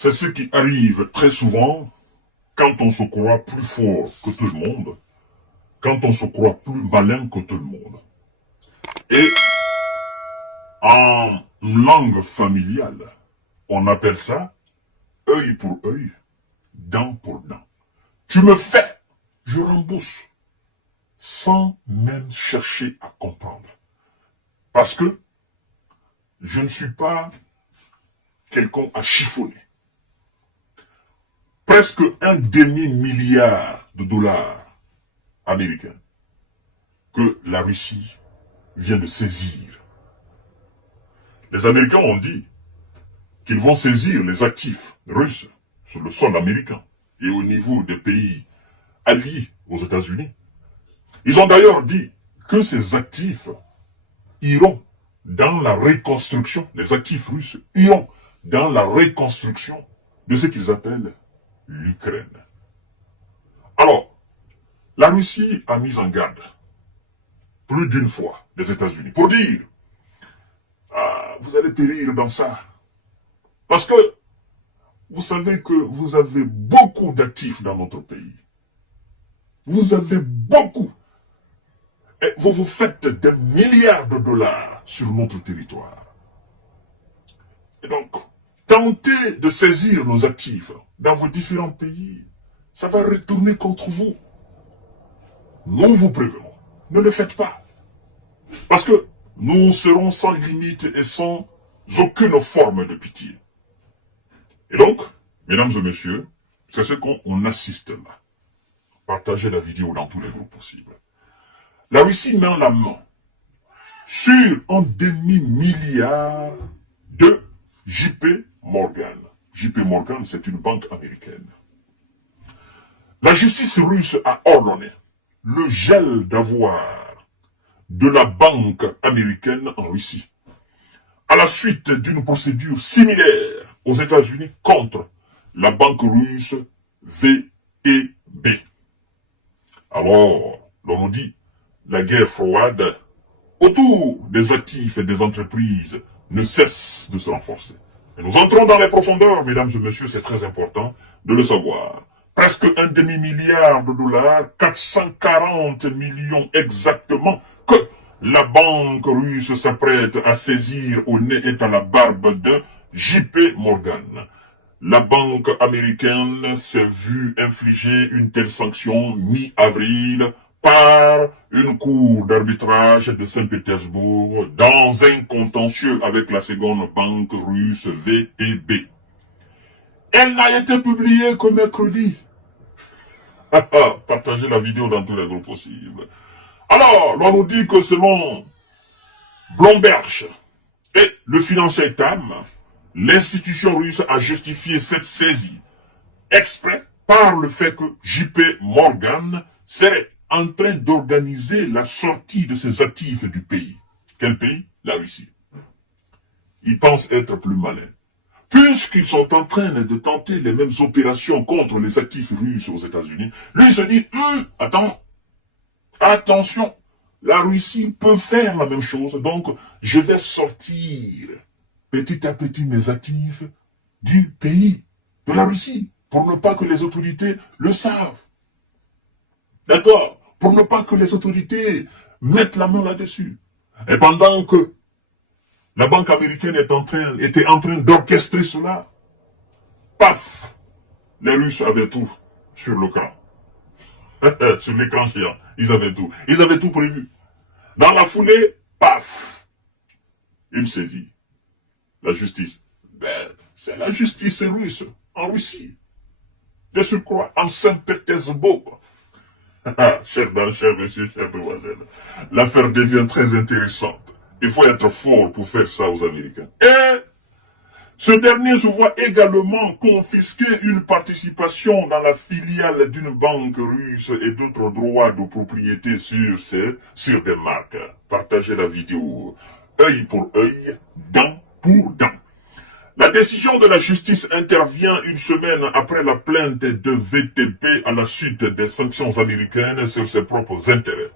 C'est ce qui arrive très souvent quand on se croit plus fort que tout le monde, quand on se croit plus malin que tout le monde. Et en langue familiale, on appelle ça œil pour œil, dent pour dent. Tu me fais, je rembourse, sans même chercher à comprendre. Parce que je ne suis pas quelqu'un à chiffonner. Presque un demi-milliard de dollars américains que la Russie vient de saisir. Les Américains ont dit qu'ils vont saisir les actifs russes sur le sol américain et au niveau des pays alliés aux États-Unis. Ils ont d'ailleurs dit que ces actifs iront dans la reconstruction, les actifs russes iront dans la reconstruction de ce qu'ils appellent l'Ukraine. Alors, la Russie a mis en garde plus d'une fois les États-Unis pour dire vous allez périr dans ça. Parce que vous savez que vous avez beaucoup d'actifs dans notre pays. Vous avez beaucoup. Et vous vous faites des milliards de dollars sur notre territoire. Et donc, tentez de saisir nos actifs dans vos différents pays. Ça va retourner contre vous. Nous vous prévenons. Ne le faites pas. Parce que nous serons sans limite et sans aucune forme de pitié. Et donc, mesdames et messieurs, c'est ce qu'on assiste là. Partagez la vidéo dans tous les groupes possibles. La Russie met la main sur un demi-milliard de JP Morgan. JP Morgan, c'est une banque américaine. La justice russe a ordonné le gel d'avoir de la banque américaine en Russie, à la suite d'une procédure similaire aux États-Unis contre la banque russe VEB. Alors, l'on nous dit, la guerre froide autour des actifs et des entreprises ne cesse de se renforcer. Et nous entrons dans les profondeurs, mesdames et messieurs, c'est très important de le savoir. Presque un demi-milliard de dollars, 440 millions exactement, que la banque russe s'apprête à saisir au nez et à la barbe de JP Morgan. La banque américaine s'est vue infliger une telle sanction mi-avril par une cour d'arbitrage de Saint-Pétersbourg dans un contentieux avec la seconde banque russe VTB. Elle n'a été publiée que mercredi. Partagez la vidéo dans tous les groupes possibles. Alors, l'on nous dit que selon Bloomberg et le Financial Times, l'institution russe a justifié cette saisie exprès par le fait que JP Morgan serait en train d'organiser la sortie de ses actifs du pays. Quel pays? La Russie. Ils pensent être plus malins. Puisqu'ils sont en train de tenter les mêmes opérations contre les actifs russes aux États-Unis, lui se dit, attends, attention, la Russie peut faire la même chose, donc je vais sortir petit à petit mes actifs du pays, de la Russie, pour ne pas que les autorités le savent. D'accord? Pour ne pas que les autorités mettent la main là-dessus. Et pendant que la banque américaine était en train d'orchestrer cela, paf, les Russes avaient tout sur l'écran. Sur l'écran géant, ils avaient tout. Ils avaient tout prévu. Dans la foulée, paf, une saisie. La justice. C'est la justice russe, en Russie. De surcroît, en Saint-Pétersbourg. Chers dames, chers messieurs, chers demoiselles, l'affaire devient très intéressante. Il faut être fort pour faire ça aux Américains. Et ce dernier se voit également confisquer une participation dans la filiale d'une banque russe et d'autres droits de propriété sur des marques. Partagez la vidéo. Œil pour œil, dent pour dent. La décision de la justice intervient une semaine après la plainte de VTB à la suite des sanctions américaines sur ses propres intérêts.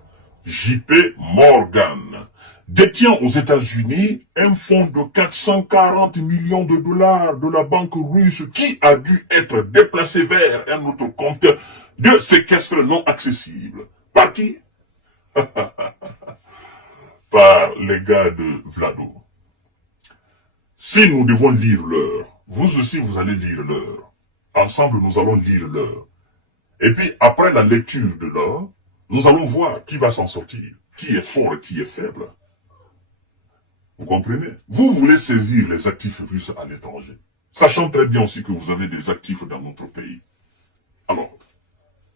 JP Morgan détient aux États-Unis un fonds de 440 millions de dollars de la banque russe qui a dû être déplacé vers un autre compte de séquestre non accessible. Par qui? Par les gars de Vlado. Si nous devons lire l'heure, vous aussi vous allez lire l'heure. Ensemble, nous allons lire l'heure. Et puis, après la lecture de l'heure, nous allons voir qui va s'en sortir, qui est fort et qui est faible. Vous comprenez? Vous voulez saisir les actifs russes à l'étranger, sachant très bien aussi que vous avez des actifs dans notre pays. Alors,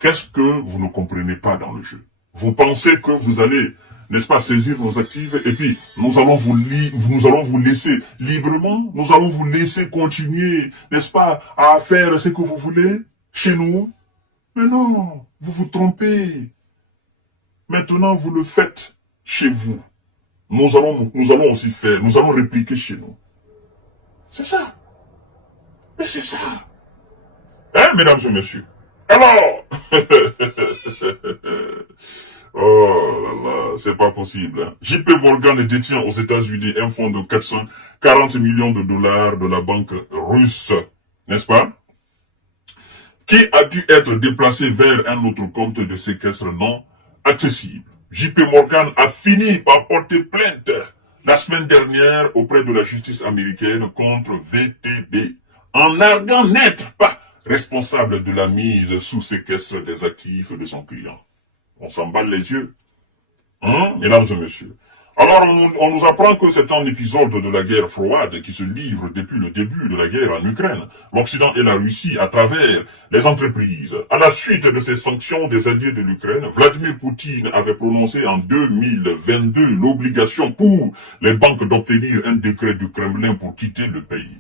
qu'est-ce que vous ne comprenez pas dans le jeu? Vous pensez que vous allez, n'est-ce pas, saisir nos actifs et puis nous allons vous laisser librement, nous allons vous laisser continuer, n'est-ce pas, à faire ce que vous voulez chez nous? Mais non, vous vous trompez. Maintenant, vous le faites chez vous. Nous allons aussi faire, nous allons répliquer chez nous. C'est ça. Mais c'est ça. Hein, mesdames et messieurs? Alors oh là là, c'est pas possible. Hein. JP Morgan détient aux États-Unis un fonds de 440 millions de dollars de la banque russe, n'est-ce pas? Qui a dû être déplacé vers un autre compte de séquestre non accessible. JP Morgan a fini par porter plainte la semaine dernière auprès de la justice américaine contre VTB, en arguant n'être pas responsable de la mise sous séquestre des actifs de son client. On s'emballe les yeux. Hein, mesdames et messieurs? Alors, on nous apprend que c'est un épisode de la guerre froide qui se livre depuis le début de la guerre en Ukraine. L'Occident et la Russie, à travers les entreprises. À la suite de ces sanctions des alliés de l'Ukraine, Vladimir Poutine avait prononcé en 2022 l'obligation pour les banques d'obtenir un décret du Kremlin pour quitter le pays.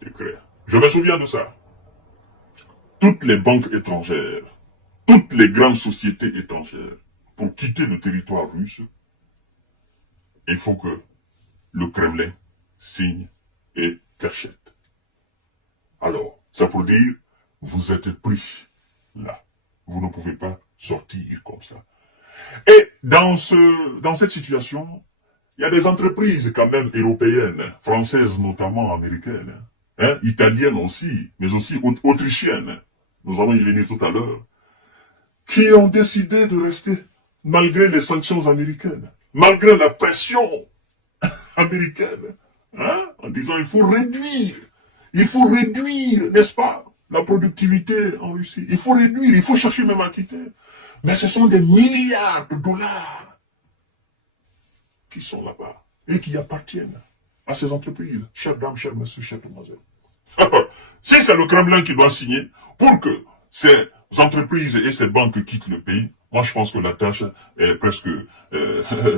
Décret. Je me souviens de ça. Toutes les banques étrangères, toutes les grandes sociétés étrangères, pour quitter le territoire russe, il faut que le Kremlin signe et cachette. Alors, ça pour dire, vous êtes pris là. Vous ne pouvez pas sortir comme ça. Et dans cette situation, il y a des entreprises quand même européennes, françaises notamment, américaines, hein, italiennes aussi, mais aussi autrichiennes, nous allons y venir tout à l'heure, qui ont décidé de rester malgré les sanctions américaines, malgré la pression américaine, hein, en disant il faut réduire, n'est-ce pas, la productivité en Russie. Il faut réduire, il faut chercher même à quitter. Mais ce sont des milliards de dollars qui sont là-bas et qui appartiennent à ces entreprises. Chers dames, chers messieurs, chers demoiselles. Si c'est le Kremlin qui doit signer pour que ces entreprises et ces banques quittent le pays, moi je pense que la tâche est presque...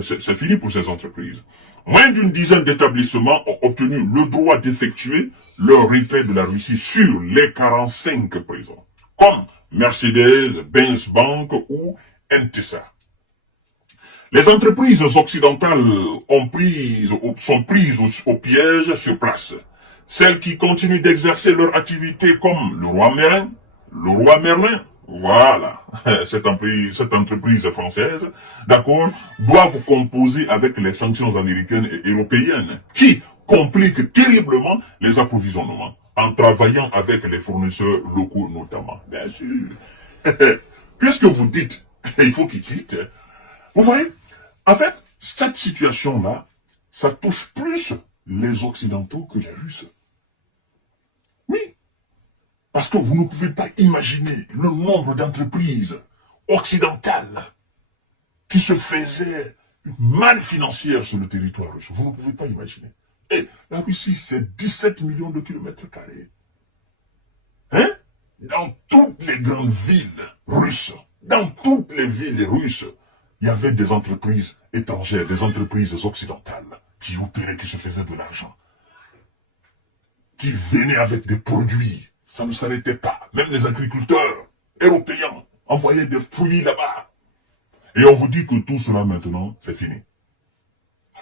c'est fini pour ces entreprises. Moins d'une dizaine d'établissements ont obtenu le droit d'effectuer leur retrait de la Russie sur les 45 présents, comme Mercedes, Benz Bank ou Intesa. Les entreprises occidentales sont prises au piège sur place. Celles qui continuent d'exercer leur activité comme le roi Merlin, voilà, cette entreprise française, d'accord, doivent composer avec les sanctions américaines et européennes, qui compliquent terriblement les approvisionnements, en travaillant avec les fournisseurs locaux notamment. Bien sûr. Puisque vous dites, il faut qu'ils quittent, vous voyez, en fait, cette situation-là, ça touche plus les Occidentaux que les Russes. Oui, parce que vous ne pouvez pas imaginer le nombre d'entreprises occidentales qui se faisaient une manne financière sur le territoire russe. Vous ne pouvez pas imaginer. Et la Russie, c'est 17 millions de kilomètres carrés. Hein? Dans toutes les grandes villes russes, dans toutes les villes russes, il y avait des entreprises étrangères, des entreprises occidentales qui opéraient, qui se faisaient de l'argent, qui venaient avec des produits. Ça ne s'arrêtait pas. Même les agriculteurs européens envoyaient des fruits là-bas. Et on vous dit que tout cela maintenant, c'est fini.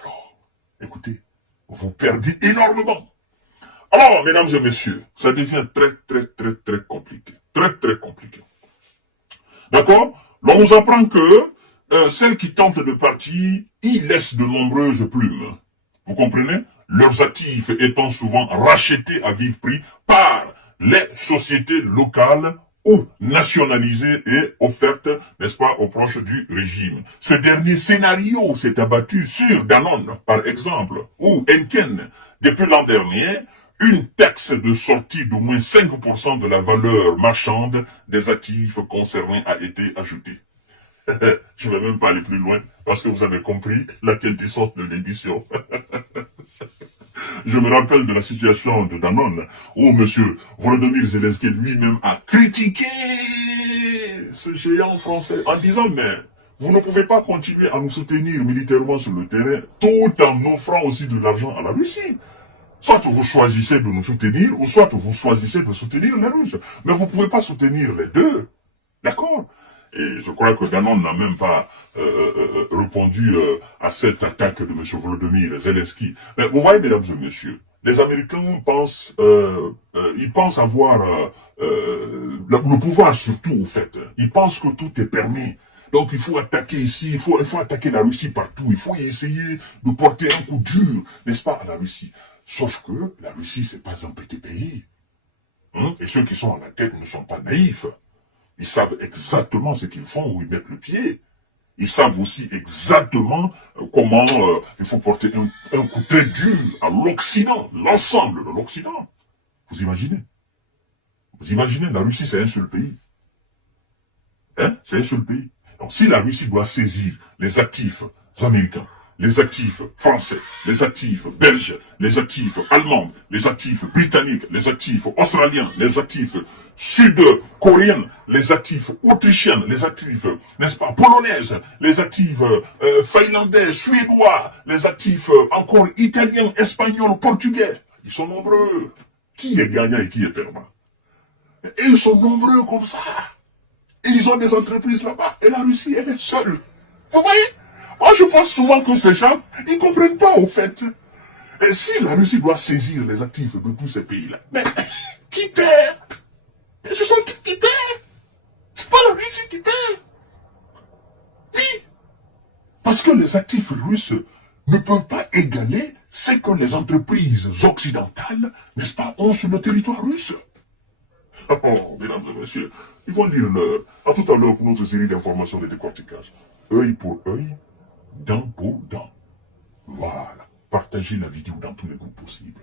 Alors, écoutez, vous perdez énormément. Alors, mesdames et messieurs, ça devient très compliqué. Très compliqué. D'accord? L'on nous apprend que celles qui tentent de partir, ils laissent de nombreuses plumes. Vous comprenez? Leurs actifs étant souvent rachetés à vive prix par les sociétés locales ou nationalisées et offertes, n'est-ce pas, aux proches du régime. Ce dernier scénario s'est abattu sur Danone, par exemple, ou Henken. Depuis l'an dernier, une taxe de sortie d'au moins 5% de la valeur marchande des actifs concernés a été ajoutée. Je ne vais même pas aller plus loin, parce que vous avez compris la quintessence de l'émission. Je me rappelle de la situation de Danone, où M. Volodymyr Zelensky lui-même a critiqué ce géant français en disant, mais vous ne pouvez pas continuer à nous soutenir militairement sur le terrain, tout en offrant aussi de l'argent à la Russie. Soit vous choisissez de nous soutenir, ou soit vous choisissez de soutenir les Russes. Mais vous ne pouvez pas soutenir les deux. D'accord? Et je crois que Danone n'a même pas répondu à cette attaque de M. Volodymyr Zelensky. Mais vous voyez, mesdames et messieurs, les Américains pensent, ils pensent avoir le pouvoir surtout, au fait. Ils pensent que tout est permis. Donc il faut attaquer ici, il faut attaquer la Russie partout. Il faut essayer de porter un coup dur, n'est-ce pas, à la Russie. Sauf que la Russie, c'est pas un petit pays. Hein? Et ceux qui sont à la tête ne sont pas naïfs. Ils savent exactement ce qu'ils font, où ils mettent le pied. Ils savent aussi exactement comment il faut porter un coup très dur à l'Occident, l'ensemble de l'Occident. Vous imaginez? Vous imaginez, la Russie, c'est un seul pays. Hein? C'est un seul pays. Donc si la Russie doit saisir les actifs américains, les actifs français, les actifs belges, les actifs allemands, les actifs britanniques, les actifs australiens, les actifs sud-coréens, les actifs autrichiens, les actifs, n'est-ce pas, polonaises, les actifs finlandais, suédois, les actifs encore italiens, espagnols, portugais. Ils sont nombreux. Qui est gagnant et qui est perdant? Et ils sont nombreux comme ça. Et ils ont des entreprises là-bas. Et la Russie, elle est seule. Vous voyez? Moi, je pense souvent que ces gens, ils ne comprennent pas, au fait. Et si la Russie doit saisir les actifs de tous ces pays-là, mais qui perd? Et ce sont eux qui perdent. C'est pas la Russie qui perd. Oui. Parce que les actifs russes ne peuvent pas égaler ce que les entreprises occidentales, n'est-ce pas, ont sur le territoire russe. Oh, mesdames et messieurs, ils vont lire l'heure. À tout à l'heure pour notre série d'informations et de décortiquage. Œil pour œil, dent pour dent. Voilà. Partagez la vidéo dans tous les groupes possibles.